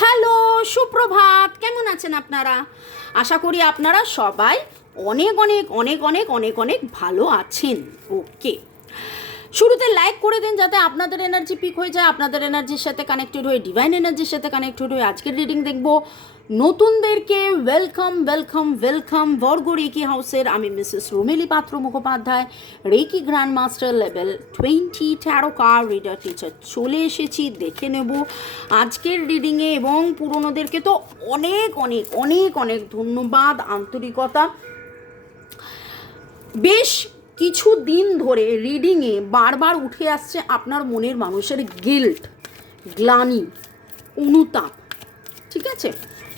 Hello, সুপ্রভাত। কেমন আছেন আপনারা? আশা করি আপনারা সবাই অনেক অনেক অনেক অনেক অনেক অনেক ভালো আছেন। ওকে। শুরুতে লাইক করে দিন যাতে আপনাদের এনার্জি পিক হয়ে যায়, আপনাদের এনার্জির সাথে কানেক্টেড হয়ে ডিভাইন এনার্জির সাথে কানেক্টেড হয়ে আজকের রিডিং দেখব। নতুনদেরকে ওয়েলকাম ওয়েলকাম ওয়েলকাম বর্গ রেকি হাউসের, আমি Mrs Rumeli Patra Mukhopadhyay, reiki grand master level twenty tarot card reader teacher চলে এসেছি, দেখে নেব। আজকের রিডিংয়ে এবং পুরনোদেরকে তো অনেক অনেক অনেক অনেক ধন্যবাদ, আন্তরিকতা। বেশ কিছু দিন ধরে রিডিংয়ে বারবার উঠে আসছে আপনার মনের মানুষের গিল্ট গ্লানি, অনুতাপ, ঠিক আছে?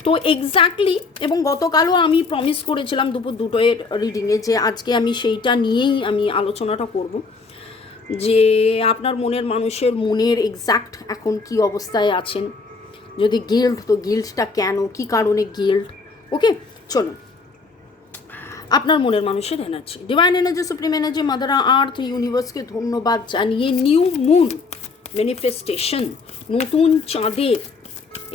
তো এক্স্যাক্টলি এবং গতকালও আমি প্রমিস করেছিলাম দুপুর দুটোয়ের রিডিংয়ে যে আজকে আমি সেইটা নিয়েই আমি আলোচনাটা করব, যে আপনার মনের মানুষের মনের এক্স্যাক্ট এখন কি অবস্থায় আছেন, যদি গিল্ড তো গিল্ডটা কেন, কি কারণে গিল্ড ওকে চলুন। আপনার মনের মানুষের energy divine energy supreme energy mother earth ইউনিভার্সকে ধন্যবাদ জানিয়ে নিউ মুন ম্যানিফেস্টেশন নতুন চাঁদের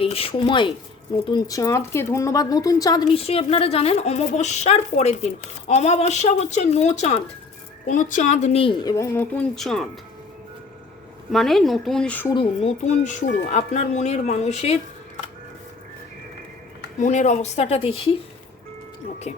এই সময়ে নতুন চাঁদকে ধন্যবাদ। নতুন চাঁদ নিশ্চয়ই আপনারা জানেন, অমাবস্যার পরের দিন। অমাবস্যা হচ্ছে নো চাঁদ, কোনো চাঁদ নেই এবং নতুন চাঁদ। মানে নতুন শুরু নতুন শুরু। আপনার মনের মানুষের মনের অবস্থাটা দেখি। ওকে।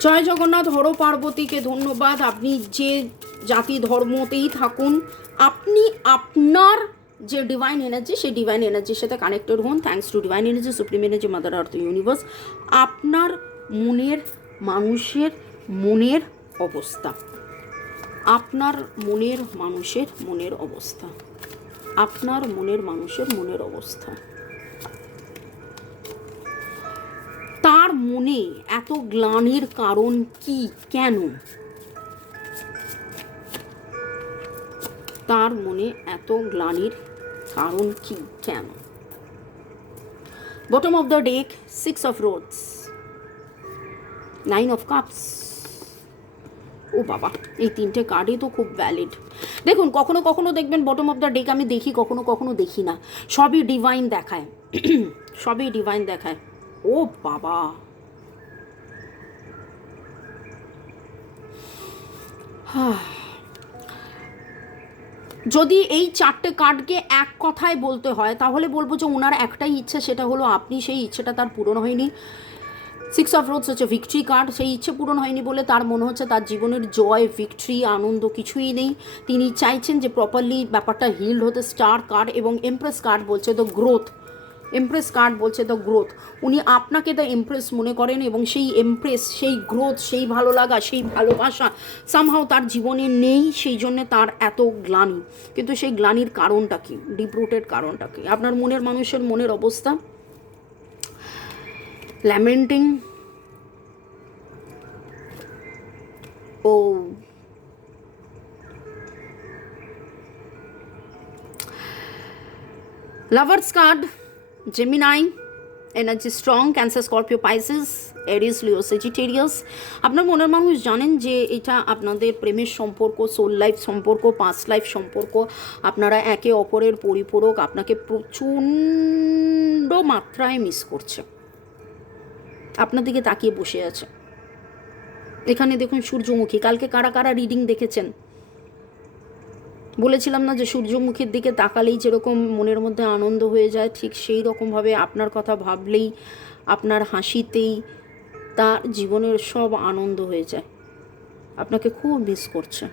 জয় জগন্নাথ হর পার্বতীকে ধন্যবাদ। আপনি যে জাতি ধর্মতেই থাকুন আপনি আপনার যে ডিভাইন এনার্জি সেই ডিভাইন এনার্জির সাথে কানেক্টেড হন। Thanks to divine energy supreme energy mother earth universe আপনার মনের, মানুষের মনের অবস্থা। আপনার মনের মানুষের মনের অবস্থা। আপনার মনের মানুষের মনের অবস্থা। তার মনে এত গ্লানির কারণ কি? কেন? তার মনে এত গ্লানির কারণ কি কেন? Bottom of the deck six of rods nine of cups ও বাবা, এই তিনটে কার্ডই তো খুব ভ্যালিড দেখুন, কখনো কখনো দেখবেন বটম অফ দ্য ডেক আমি দেখি, কখনো কখনো দেখি না। সবই ডিভাইন দেখায়। সবই ডিভাইন দেখায়। ও বাবা। যদি এই চারটে কার্ডকে এক কথায় বলতে হয়, তাহলে বলব যে ওনার একটাই ইচ্ছা, সেটা হলো আপনি সেই ইচ্ছেটা তার পূরণ হয়নি। সিক্স অফ রোডস হচ্ছে ভিক্টরি কার্ড সেই ইচ্ছে পূরণ হয়নি বলে তার মনে হচ্ছে তার জীবনের জয় ভিক্টরি আনন্দ কিছুই নেই। তিনি চাইছেন যে প্রপারলি ব্যাপারটা হিল্ড হতে স্টার কার্ড এবং এমপ্রেস কার্ড বলছে দ্য গ্রোথ এমপ্রেস কার্ড বলছে দ্য গ্রোথ উনি আপনাকে দ্য এমপ্রেস মনে করেন এবং সেই এমপ্রেস সেই গ্রোথ সেই ভালো লাগা, সেই ভালোবাসা সামহাও তার জীবনে নেই, সেই জন্য তার এত গ্লানি। কিন্তু সেই গ্লানির কারণটা কি? ডিপ রুটেড কারণটা কি? আপনার মনের মানুষের মনের অবস্থা? ল্যামেন্টিং ও। Lovers card Gemini energy strong Cancer Scorpio Pisces Aries Leo Sagittarius আপনার মনের মানুষ জানেন যে এটা আপনাদের প্রেমের সম্পর্ক সোল লাইফ সম্পর্ক পাঁচ লাইফ সম্পর্ক। আপনারা একে অপরের পরিপূরক আপনাকে প্রচণ্ড মাত্রায় মিস করছে। আপনার দিকে তাকিয়ে বসে আছে। এখানে দেখুন সূর্যমুখী। কালকে কারা কারা রিডিং দেখেছেন? বলেছিলাম না যে সূর্যমুখীর দিকে তাকালেই যেরকম মনের মধ্যে আনন্দ হয়ে যায়, ঠিক সেই রকমভাবে আপনার কথা ভাবলেই, আপনার হাসিতেই তার জীবনের সব আনন্দ হয়ে যায়। আপনাকে খুব মিস করছে।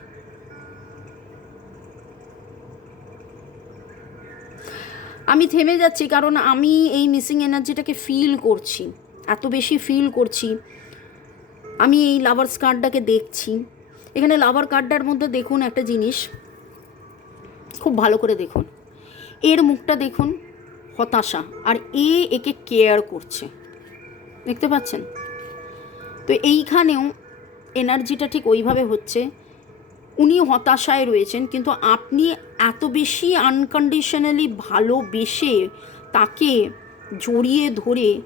আমি থেমে যাচ্ছি কারণ আমি এই মিসিং এনার্জিটাকে ফিল করছি, এত বেশি ফিল করছি। আমি এই লাভার্স কার্ডটাকে দেখছি। এখানে লাভার কার্ডটার মধ্যে দেখুন একটা জিনিস খুব ভালো করে দেখুন। এর মুখটা দেখুন, হতাশা। আর এ একে কেয়ার করছে। দেখতে পাচ্ছেন? তো এইখানেও এনার্জিটা ঠিক ওইভাবে হচ্ছে। উনি হতাশায় রয়েছেন, কিন্তু আপনি এত বেশি আনকন্ডিশনালি ভালোবেসে তাকে জড়িয়ে ধরে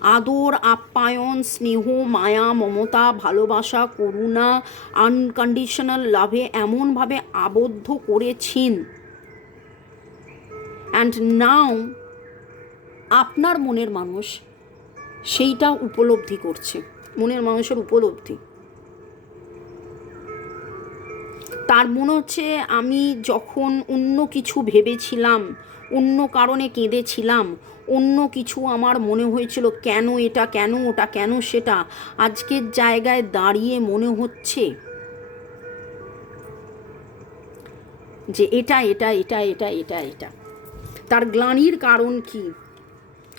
আদর, আপ্যায়ন, স্নেহ, মায়া, মমতা, ভালোবাসা, করুণা আনকন্ডিশনাল লাভে এমনভাবে আবদ্ধ করেছেন। অ্যান্ড নাও আপনার মনের মানুষ সেইটা উপলব্ধি করছে। মনের মানুষের উপলব্ধি। তার মনে হচ্ছে আমি যখন অন্য কিছু ভেবেছিলাম, অন্য কারণে কেঁদেছিলাম অন্য কিছু আমার মনে হয়েছিল, কেন এটা, কেন ওটা, কেন সেটা আজকের জায়গায় দাঁড়িয়ে মনে হচ্ছে? যে এটা এটা এটা এটা এটা এটা। তার গ্লানির কারণ কি?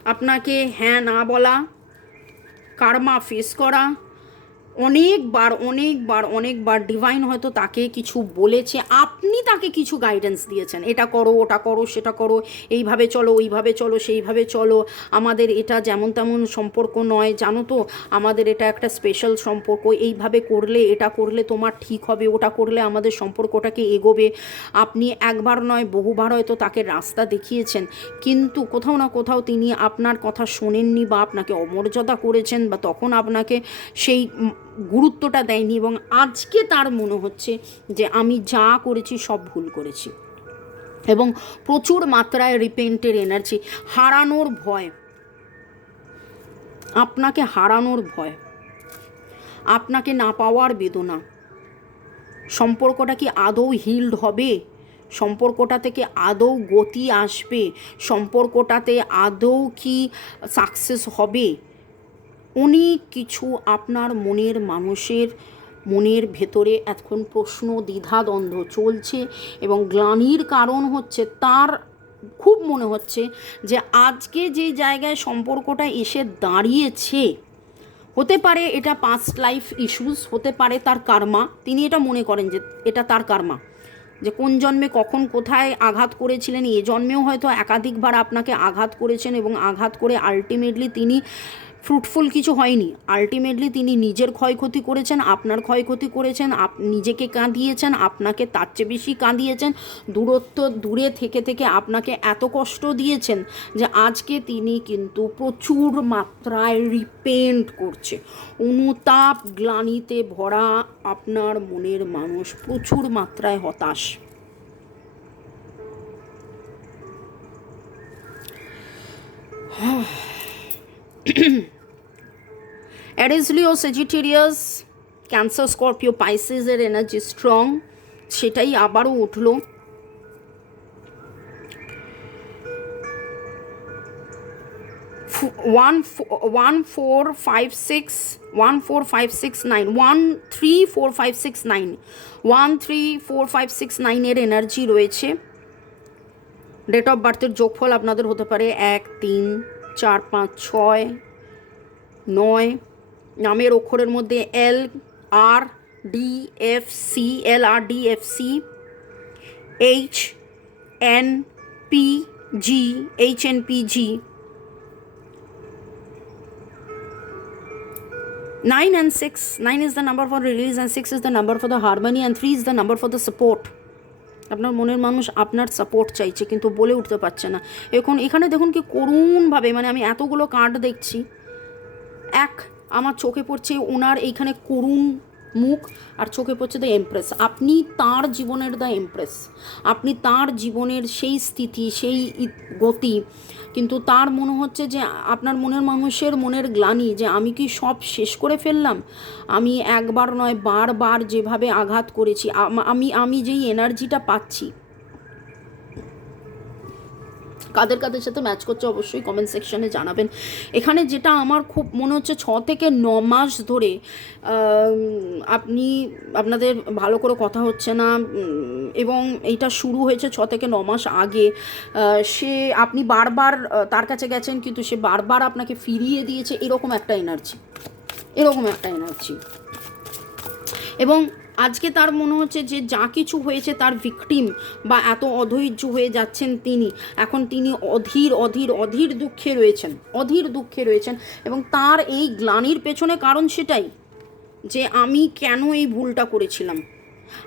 আপনাকে হ্যাঁ না বলা, কার্মা ফেস করা অনেকবার অনেকবার অনেকবার ডিভাইন হয়তো তাকে কিছু বলেছে, আপনি তাকে কিছু গাইডেন্স দিয়েছেন। এটা করো, ওটা করো, সেটা করো, এইভাবে চলো, ওইভাবে চলো, সেইভাবে চলো। আমাদের এটা যেমন তেমন সম্পর্ক নয়, জানো তো? আমাদের এটা একটা স্পেশাল সম্পর্ক, এইভাবে করলে, এটা করলে তোমার ঠিক হবে, ওটা করলে আমাদের সম্পর্কটাকে এগোবে। আপনি একবার নয়, বহুবার হয়তো তাকে রাস্তা দেখিয়েছেন, কিন্তু কোথাও না কোথাও তিনি আপনার কথা শোনেননি বা আপনাকে অমর্যাদা করেছেন বা তখন আপনাকে সেই গুরুত্বটা দেয়নি এবং আজকে তার মনে হচ্ছে যে আমি যা করেছি সব ভুল করেছি। এবং প্রচুর মাত্রায় রিপেন্টের এনার্জি হারানোর ভয়। আপনাকে হারানোর ভয়। আপনাকে না পাওয়ার বেদনা। সম্পর্কটা কি আদৌ হিল্ড হবে? সম্পর্কটা থেকে আদৌ গতি আসবে? সম্পর্কটাতে আদৌ কি সাকসেস হবে? অনেক কিছু আপনার মনের মানুষের মনের ভেতরে এখন প্রশ্ন দ্বিধাদ্বন্দ্ব চলছে এবং গ্লানির কারণ হচ্ছে তার খুব মনে হচ্ছে যে আজকে যে জায়গায় সম্পর্কটা এসে দাঁড়িয়েছে, হতে পারে এটা পাস্ট লাইফ ইস্যুস হতে পারে তার কার্মা তিনি এটা মনে করেন যে এটা তার কার্মা যে কোন জন্মে কখন কোথায় আঘাত করেছিলেন, এ জন্মেও হয়তো একাধিকবার আপনাকে আঘাত করেছেন এবং আঘাত করে আলটিমেটলি তিনি ফ্রুটফুল কিছু হয়নি। আলটিমেটলি তিনি নিজের ক্ষয়ক্ষতি করেছেন, আপনার ক্ষয়ক্ষতি করেছেন, আপ নিজেকে কাঁদিয়েছেন, আপনাকে তার চেয়ে বেশি কাঁদিয়েছেন, দূরত্ব দূরে থেকে থেকে আপনাকে এত কষ্ট দিয়েছেন যে আজকে তিনি কিন্তু প্রচুর মাত্রায় রিপেন্ট করছে। অনুতাপ গ্লানিতে ভরা আপনার মনের মানুষ প্রচুর মাত্রায় হতাশ। Aries Leo Sagittarius Cancer Scorpio পাইসিসের energy strong সেটাই আবারও উঠল। One one four five six one four five six nine one three four five six nine one three four five six নাইনের এনার্জি রয়েছে। ডেট অফ বার্থের যোগফল আপনাদের হতে পারে এক, তিন চার পাঁচ ছয় নয় নামের অক্ষরের মধ্যে L R D F C L R D F C H N P G H N P G Nine and six. Nine is the number for release, and six is the number for the harmony, and three is the number for the support. আপনার মনের মানুষ আপনার support চাইছে, কিন্তু বলে উঠতে পারছে না। এখন এখানে দেখুন কি করুণভাবে মানে আমি এতগুলো কার্ড দেখছি, এক, আমার চোখে পড়ছে ওনার এইখানে করুণ মুখ, আর চোখে পড়ছে দ্য এমপ্রেস আপনি তার জীবনের দ্য এমপ্রেস আপনি তার জীবনের সেই স্থিতি, সেই গতি কিন্তু তার মনে হচ্ছে যে আপনার মনের মানুষের মনের গ্লানি যে আমি কি সব শেষ করে ফেললাম? আমি একবার নয় বারবার যেভাবে আঘাত করেছি, আমি আমি যেই এনার্জিটা পাচ্ছি কাদের কাদের সাথে ম্যাচ করছে অবশ্যই কমেন্ট সেকশনে জানাবেন। এখানে যেটা আমার খুব মনে হচ্ছে ছ থেকে ন মাস ধরে আপনি, আপনাদের ভালো করে কথা হচ্ছে না এবং এইটা শুরু হয়েছে ছ থেকে ন মাস আগে। সে আপনি বারবার তার কাছে গেছেন কিন্তু সে বারবার আপনাকে ফিরিয়ে দিয়েছে, এরকম একটা এনার্জি এরকম একটা এনার্জি এবং আজকে তার মনে হচ্ছে যে যা কিছু হয়েছে তার ভিকটিম বা এত অধৈর্য হয়ে যাচ্ছেন তিনি। এখন তিনি অধীর অধীর অধীর দুঃখে রয়েছেন, অধীর দুঃখে রয়েছেন এবং তার এই গ্লানির পেছনে কারণ সেটাই যে আমি কেন এই ভুলটা করেছিলাম?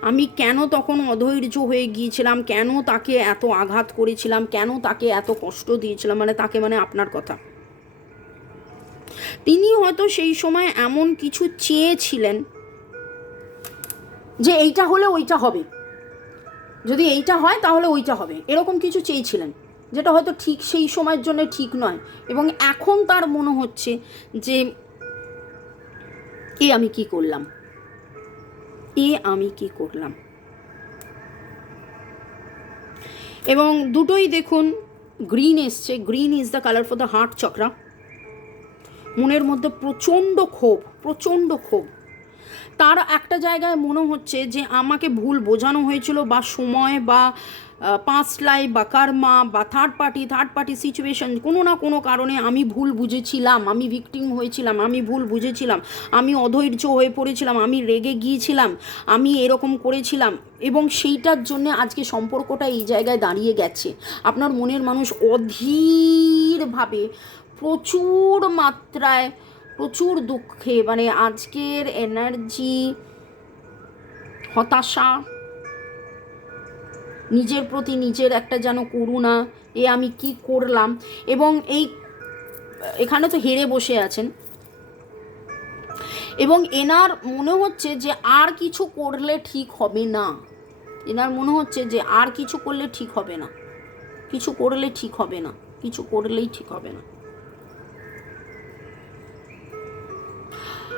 আমি কেন তখন অধৈর্য হয়ে গিয়েছিলাম? কেন তাকে এত আঘাত করেছিলাম? কেন তাকে এত কষ্ট দিয়েছিলাম? মানে তাকে মানে আপনার কথা। তিনি হয়তো সেই সময় এমন কিছু চেয়েছিলেন যে এইটা হলে ওইটা হবে। যদি এইটা হয়, তাহলে ওইটা হবে। এরকম কিছু চেয়েছিলেন, যেটা হয়তো ঠিক সেই সময়ের জন্য ঠিক নয়। এবং এখন তার মনে হচ্ছে যে, এ আমি কি করলাম? এ আমি কি করলাম? এবং দুটোই দেখুন গ্রিন এসছে। Green is the colour for the heart chakra মনের মধ্যে প্রচণ্ড ক্ষোভ প্রচণ্ড ক্ষোভ। তার একটা জায়গায় মনে হচ্ছে যে আমাকে ভুল বোঝানো হয়েছিল বা সময় বা পাঁচ লাই বা কার্মা বা third party third party situation কোনো না কোনো কারণে আমি ভুল বুঝেছিলাম, আমি ভিকটিম হয়েছিলাম, আমি ভুল বুঝেছিলাম, আমি অধৈর্য হয়ে পড়েছিলাম, আমি রেগে গিয়েছিলাম, আমি এরকম করেছিলাম এবং সেইটার জন্য আজকে সম্পর্কটা এই জায়গায় দাঁড়িয়ে গেছে। আপনার মনের মানুষ অধীরভাবে প্রচুর মাত্রায় প্রচুর দুঃখে মানে আজকের এনার্জি, হতাশা, নিজের প্রতি নিজের একটা যেন করুণা, এ আমি কি করলাম? এবং এই, এখানে তো হেরে বসে আছেন। এবং এনার মনে হচ্ছে যে আর কিছু করলে ঠিক হবে না। এনার মনে হচ্ছে যে আর কিছু করলে ঠিক হবে না। কিছু করলে ঠিক হবে না। কিছু করলেই ঠিক হবে না।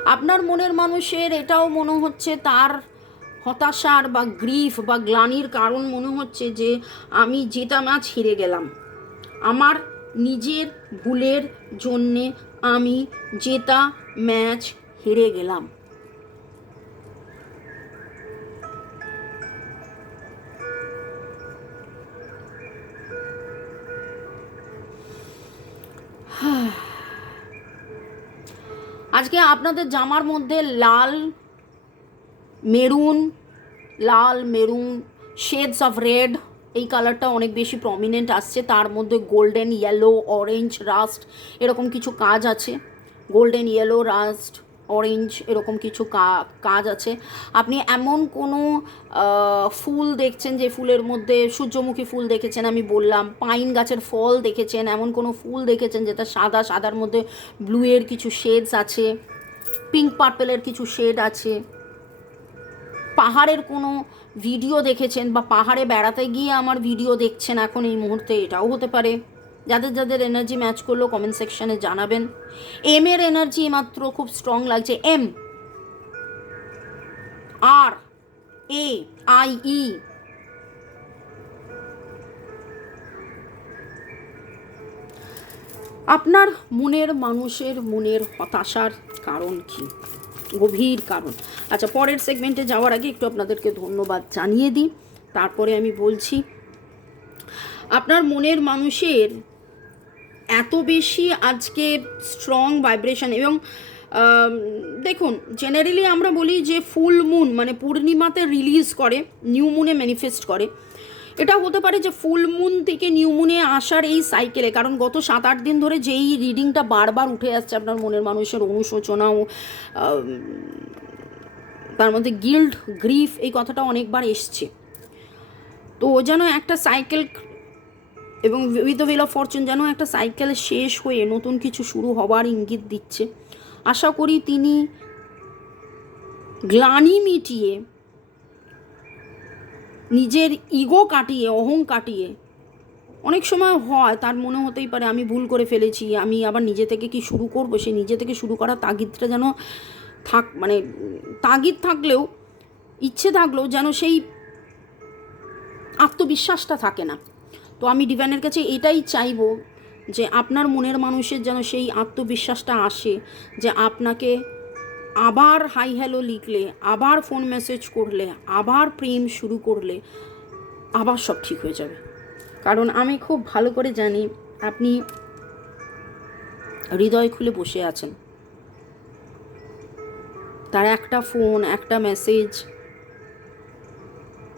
আপনার মনের মানুষের এটাও মনে হচ্ছে তার হতাশার বা গ্রিফ বা গ্লানির কারণ মনে হচ্ছে যে আমি যেটা ম্যাচ হেরে গেলাম। আমার নিজের ভুলের জন্যে আমি জেতা ম্যাচ হেরে গেলাম। আজকে আপনাদের জামার মধ্যে লাল মেরুন লাল মেরুন শেডস অফ রেড এই কালারটা অনেক বেশি প্রমিনেন্ট আসছে। তার মধ্যে গোল্ডেন ইয়েলো অরেঞ্জ রাস্ট এরকম কিছু কাজ আছে। গোল্ডেন ইয়েলো রাস্ট অরেঞ্জ এরকম কিছু কাজ আছে। আপনি এমন কোনো ফুল দেখছেন যে ফুলের মধ্যে সূর্যমুখী ফুল দেখেছেন, আমি বললাম, পাইন গাছের ফল দেখেছেন, এমন কোনো ফুল দেখেছেন যেটা সাদা, সাদার মধ্যে ব্লুয়ের কিছু শেডস আছে পিঙ্ক পার্পেলের কিছু শেড আছে? পাহাড়ের কোনো ভিডিও দেখেছেন বা পাহাড়ে বেড়াতে গিয়ে আমার ভিডিও দেখছেন এখন এই মুহূর্তে? এটাও হতে পারে। যাদের যাদের এনার্জি ম্যাচ করল কমেন্ট সেকশনে জানাবেন। এম এর এনার্জি মাত্র খুব স্ট্রং লাগছে। M R A I E আপনার মনের মানুষের মনের হতাশার কারণ কি? গভীর কারণ। আচ্ছা পরের সেগমেন্টে যাওয়ার আগে একটু আপনাদেরকে ধন্যবাদ জানিয়ে দিই। তারপরে আমি বলছি, আপনার মনের মানুষের এত বেশি আজকে স্ট্রং ভাইব্রেশন এবং দেখুন জেনারেলি আমরা বলি যে ফুল মুন মানে পূর্ণিমাতে রিলিজ করে নিউ মুনে ম্যানিফেস্ট করে। এটা হতে পারে যে ফুল মুন থেকে নিউ মুনে আসার এই সাইকেলে কারণ গত সাত আট দিন ধরে যেই রিডিংটা বারবার উঠে আসছে আপনার মনের মানুষের অনুশোচনাও তার মধ্যে গিল্ড গ্রিফ এই কথাটা অনেকবার এসছে। তো যেন একটা সাইকেল এবং with the wheel of fortune যেন একটা সাইকেল শেষ হয়ে নতুন কিছু শুরু হবার ইঙ্গিত দিচ্ছে। আশা করি তিনি গ্লানি মিটিয়ে, নিজের ইগো কাটিয়ে, অহং কাটিয়ে, অনেক সময় হয় তার মনে হতেই পারে আমি ভুল করে ফেলেছি, আমি আবার নিজে থেকে কি শুরু করব, সে নিজে থেকে শুরু করা তাগিদটা যেন থাক মানে তাগিদ থাকলেও, ইচ্ছে থাকলেও যেন সেই আত্মবিশ্বাসটা থাকে না। তো আমি ডিভাইনের কাছে এটাই চাইব যে আপনার মনের মানুষের যেন সেই আত্মবিশ্বাসটা আসে যে আপনাকে আবার হাই হ্যালো লিখলে, আবার ফোন মেসেজ করলে, আবার প্রেম শুরু করলে, আবার সব ঠিক হয়ে যাবে। কারণ আমি খুব ভালো করে জানি আপনি হৃদয় খুলে বসে আছেন। তার একটা ফোন, একটা মেসেজ,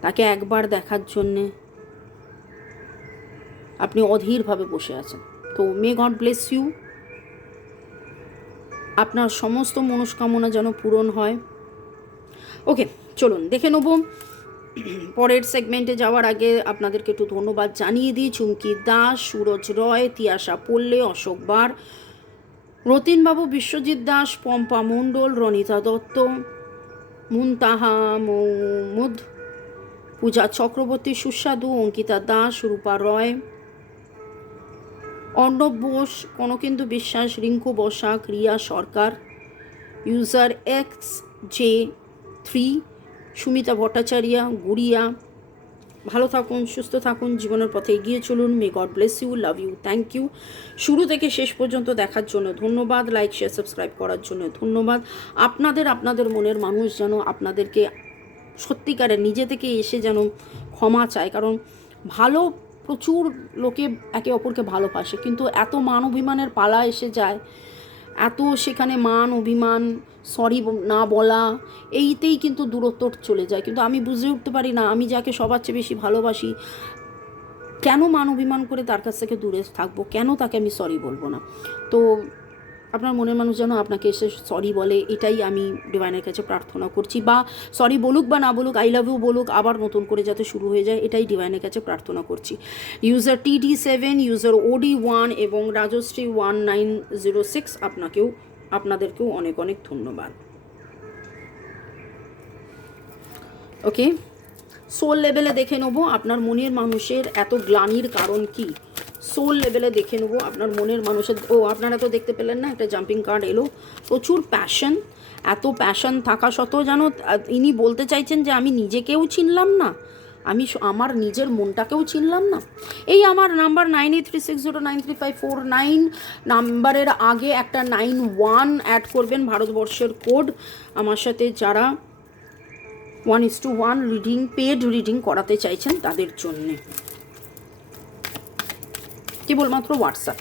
তাকে একবার দেখার জন্যে আপনি অধীরভাবে বসে আছেন। তো মে গড ব্লেস ইউ আপনার সমস্ত মনস্কামনা যেন পূরণ হয়। ওকে চলুন, দেখে নেব। পরের সেগমেন্টে যাওয়ার আগে আপনাদেরকে একটু ধন্যবাদ জানিয়ে দিই। চুমকি দাস সুরজ রয়, তিয়াশা পল্লে, অশোক বার, রতিনবাবু, বিশ্বজিৎ দাস, পম্পা মণ্ডল রনিতা দত্ত, মুনতাহা মৌমুদ পূজা চক্রবর্তী, সুস্বাদু, অঙ্কিতা দাস, রূপা রয় Arnab Bose, Kanakendu Biswas, Rinku Basak, Riya Sarkar, user X J three, Sumita Bhattacharya, Gudiya. ভালো থাকুন, সুস্থ থাকুন, জীবনের পথে এগিয়ে চলুন। May God bless you love you thank you শুরু থেকে শেষ পর্যন্ত দেখার জন্য ধন্যবাদ লাইক শেয়ার সাবস্ক্রাইব করার জন্য ধন্যবাদ। আপনাদের আপনাদের মনের মানুষ যেন আপনাদেরকে সত্যিকারের নিজে থেকে এসে যেন ক্ষমা চায়, কারণ ভালো প্রচুর লোকে একে অপরকে ভালোবাসে, কিন্তু এত মান অভিমানের পালা এসে যায়, এত সেখানে মান অভিমান সরি না বলা, এইতেই কিন্তু দূরত্ব চলে যায়। কিন্তু আমি বুঝে উঠতে পারি না, আমি যাকে সবার চেয়ে বেশি ভালোবাসি, কেন মান অভিমান করে তার কাছ থেকে দূরে থাকব, কেন তাকে আমি সরি বলব না? তো আপনার মনের মানুষ যেন আপনাকে এসে সরি বলে, এটাই আমি ডিভাইনের কাছে প্রার্থনা করছি। বা সরি বলুক বা না বলুক আই লাভ ইউ বলুক, আবার নতুন করে যাতে শুরু হয়ে যায়, এটাই ডিভাইনের কাছে প্রার্থনা করছি। User T D seven user OD one এবং Rajashree one nine zero six আপনাকেও, আপনাদেরকেও অনেক অনেক ধন্যবাদ। ওকে সোল লেভেলে দেখে নেব, আপনার মনের মানুষের এত গ্লানির কারণ কি? সোল লেভেলে দেখে নেব, আপনার মনের মানুষের, ও আপনারা তো দেখতে পেলেন না, একটা জাম্পিং কার্ড এলো। প্রচুর প্যাশন এত প্যাশন থাকা সত্ত্বেও যেন ইনি বলতে চাইছেন যে আমি নিজেকেও চিনলাম না, আমি আমার নিজের মনটাকেও চিনলাম না। এই আমার number nine eight three six zero nine three five four nine নাম্বারের আগে একটা নাইন ওয়ান অ্যাড করবেন ভারতবর্ষের কোড আমার সাথে যারা one is to one reading paid reading করাতে চাইছেন তাদের জন্যে। কেবলমাত্র হোয়াটসঅ্যাপ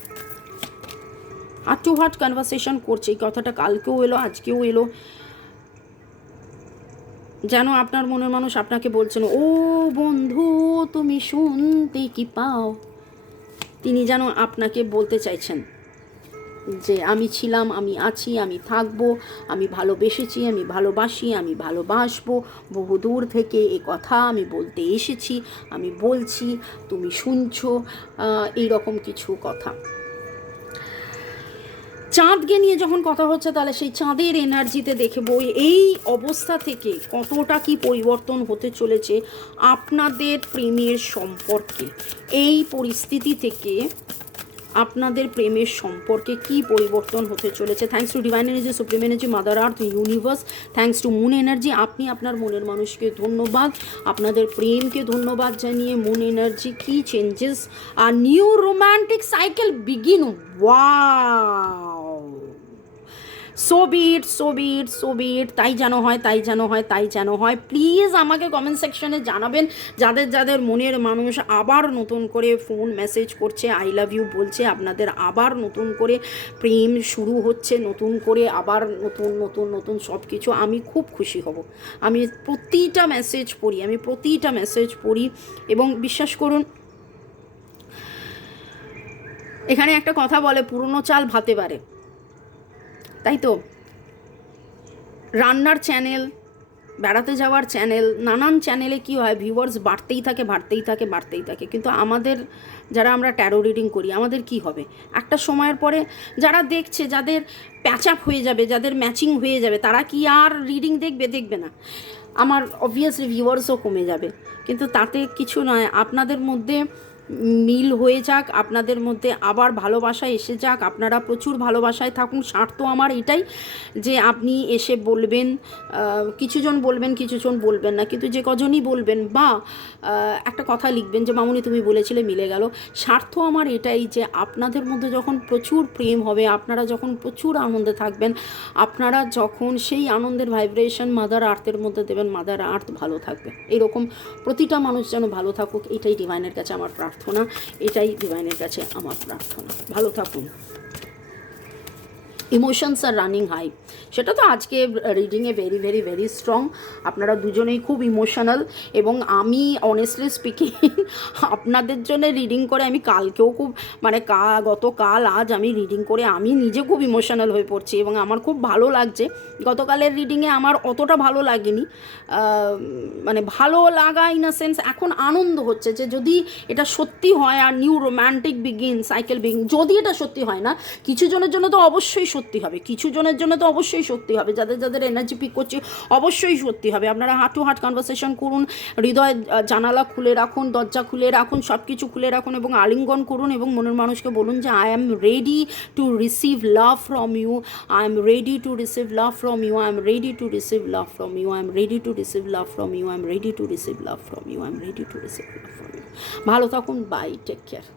আর টু হার্ট কনভারসেশন করছে, এই কথাটা কালকেও এলো, আজকেও এলো। যেন আপনার মনের মানুষ আপনাকে বলছেন, ও বন্ধু, তুমি শুনতে কি পাও? তিনি যেন আপনাকে বলতে চাইছেন। যে আমি ছিলাম, আমি আছি, আমি থাকব, আমি ভালোবেসেছি, আমি ভালোবাসি, আমি ভালোবাসবো। বহু দূর থেকে এ কথা আমি বলতে এসেছি, আমি বলছি, তুমি শুনছো এই রকম কিছু কথা। চাঁদকে নিয়ে যখন কথা হচ্ছে, তাহলে সেই চাঁদের এনার্জিতে দেখব এই অবস্থা থেকে কতটা কি পরিবর্তন হতে চলেছে আপনাদের প্রেমের সম্পর্কে? এই পরিস্থিতি থেকে আপনাদের প্রেমের সম্পর্কে কি পরিবর্তন হতে চলেছে? Thanks to divine energy supreme energy mother earth universe thanks to moon energy আপনি আপনার মনের মানুষকে ধন্যবাদ, আপনাদের প্রেমকে ধন্যবাদ জানিয়ে মুন এনার্জি কি changes R new romantic cycle begin wow so be it so be it so be it তাই যেন হয়, তাই যেন হয়, তাই যেন হয়। প্লিজ আমাকে কমেন্ট সেকশনে জানাবেন। যাদের যাদের মনের মানুষ আবার নতুন করে ফোন মেসেজ করছে আই লাভ ইউ বলছে, আপনাদের আবার নতুন করে প্রেম শুরু হচ্ছে, নতুন করে আবার নতুন নতুন নতুন সব কিছু আমি খুব খুশি হব। আমি প্রতিটা মেসেজ পড়ি, আমি প্রতিটা মেসেজ পড়ি এবং বিশ্বাস করুন, এখানে একটা কথা বলে, পুরনো চাল ভাতে পারে। তাই তো? রান্নার চ্যানেল বেড়াতে যাওয়ার চ্যানেল নানান চ্যানেলে কি হয় ভিউয়ার্স বাড়তেই থাকে বাড়তেই থাকে বাড়তেই থাকে। কিন্তু আমাদের যারা আমরা ট্যারো রিডিং করি, আমাদের কি হবে? একটা সময়ের পরে যারা দেখছে, যাদের প্যাচ আপ হয়ে যাবে, যাদের ম্যাচিং হয়ে যাবে, তারা কি আর রিডিং দেখবে? দেখবে না। আমার অবভিয়াসলি ভিউয়ার্সও কমে যাবে। কিন্তু তাতে কিছু নয়, আপনাদের মধ্যে মিল হয়ে যাক, আপনাদের মধ্যে আবার ভালোবাসা এসে যাক, আপনারা প্রচুর ভালোবাসায় থাকুন, স্বার্থ আমার এটাই যে আপনি এসে বলবেন কিছুজন বলবেন কিছুজন বলবেন না, কিন্তু যে কজনই বলবেন, বা একটা কথা লিখবেন যে, মামুনি, তুমি বলেছিলে মিলে গেল। স্বার্থ আমার এটাই যে, আপনাদের মধ্যে যখন প্রচুর প্রেম হবে, আপনারা যখন প্রচুর আনন্দে থাকবেন, আপনারা যখন সেই আনন্দের ভাইব্রেশন মাদার আর্থের মধ্যে দেবেন মাদার আর্থ ভালো থাকবে। এরকম প্রতিটা মানুষ যেন ভালো থাকুক, এটাই ডিভাইনের কাছে আমার প্রার্থনা, এটাই ডিভাইনের কাছে আমার প্রার্থনা। ভালো থাকুন। ইমোশনস আর রানিং হাই সেটা তো আজকে রিডিংয়ে ভেরি ভেরি ভেরি স্ট্রং আপনারা দুজনেই খুব ইমোশনাল এবং আমি অনেস্টলি স্পিকিং আপনাদের জন্য রিডিং করে আমি কালকেও খুব মানে কা গতকাল আজ আমি রিডিং করে আমি নিজে খুব ইমোশনাল হয়ে পড়ছি এবং আমার খুব ভালো লাগছে। গতকালের রিডিংয়ে আমার অতটা ভালো লাগেনি। মানে ভালো লাগা ইন আ সেন্স এখন আনন্দ হচ্ছে যে যদি এটা সত্যি হয় আর new romantic begin cycle begin যদি এটা সত্যি হয় না, কিছু জনের জন্য তো অবশ্যই সত্যি হবে। কিছু জনের জন্য তো অবশ্যই সত্যি হবে। যাদের যাদের এনার্জি পিক করছে, অবশ্যই সত্যি হবে। আপনারা হার্ট টু হার্ট কনভারসেশন করুন, হৃদয় জানালা খুলে রাখুন, দরজা খুলে রাখুন সব কিছু খুলে রাখুন এবং আলিঙ্গন করুন এবং মনের মানুষকে বলুন যে I am ready to receive love from you I am ready to receive love from you I am ready to receive love from you I am ready to receive love from you I am ready to receive love from you I am ready to receive love from you ভালো থাকুন। Bye take care